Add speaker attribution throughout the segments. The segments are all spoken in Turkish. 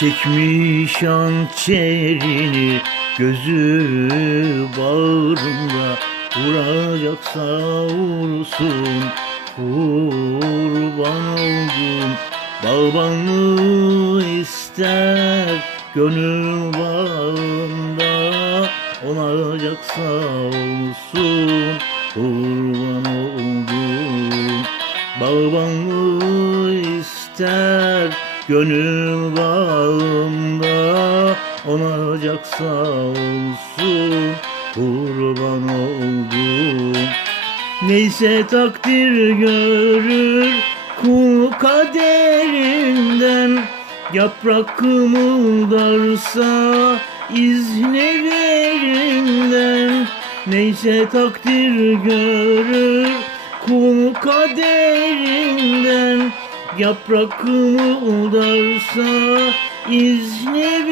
Speaker 1: Çekmiş hançerini gözü bağrımda Vuracaksa vursun kurban oldum Bağbanlığı ister gönül bağında Olacaksa olsun. Kurban oldum Bağbanlığı ister gönül bağımda Olacaksa olsun kurban oldum. Neyse takdir görür kul kaderinden Yaprak kımıldarsa izlerinden Neyse takdir görür kul kaderinden Yaprak kımıldarsa izlerinden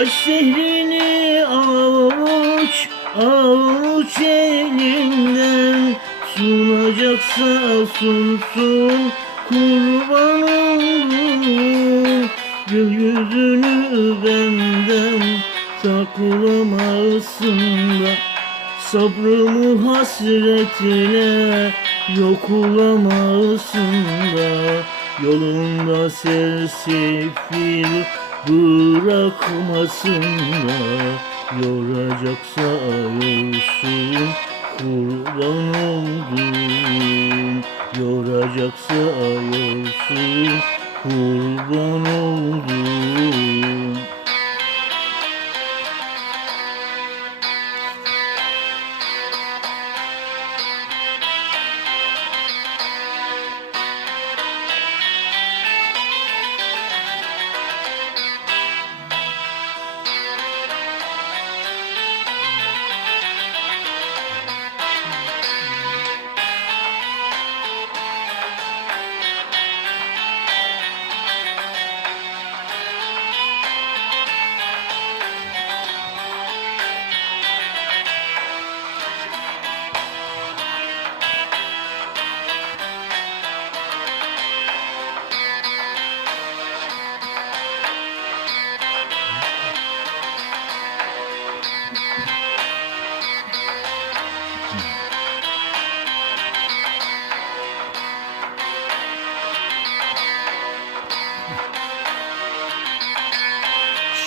Speaker 1: Aşk şehrini avuç avuç elinden. Sunacaksa sunsun kurban olayım. Gül yüzünü benden saklamasın da Sabrımı hasretine yok olamasın da Yolunda sersefil bırakmasın da Yoracaksa yorsun kurban oldum Yoracaksa yorsun kurban oldum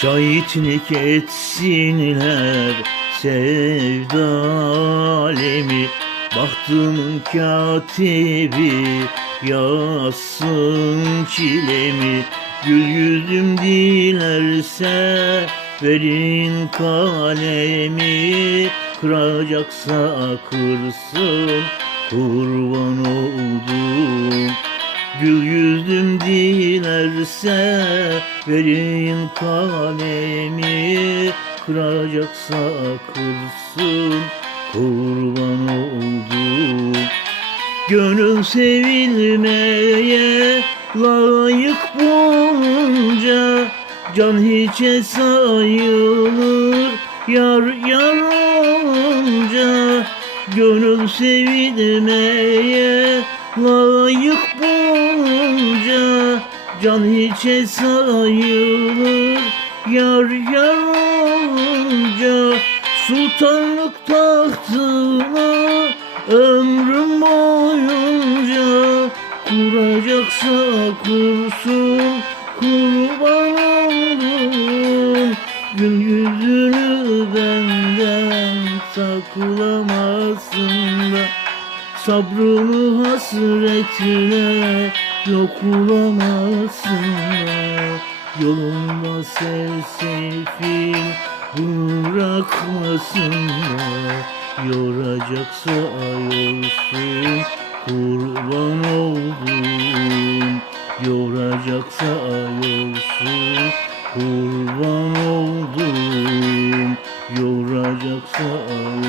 Speaker 1: Şahitlik etsinler sevda alemi. Bahtımın katibi yazsın çilemi. Gül yüzüm dilerse verin kalemi. Kıracaksa kırsın kurban oldum Gül yüzüm dilerse verin kalemi. Kıracaksa kırsın kurban oldum. Gönül sevilmeye layık bulunca Can hiçe sayılır. Yar yar olunca Gönül sevilmeye layık Can hiçe sayılır. Yar yar olunca Sultanlık tahtına ömrüm boyunca Kuracaksa kursun kurban oldum. Gül yüzünü benden saklamasın da Sabrımı hasretine yok bulamazsınlar Yolunda sersefil bırakmasınlar Yoracaksa ayolsun kurban oldum. Yoracaksa ayolsun kurban oldum. Yoracaksa ayolsun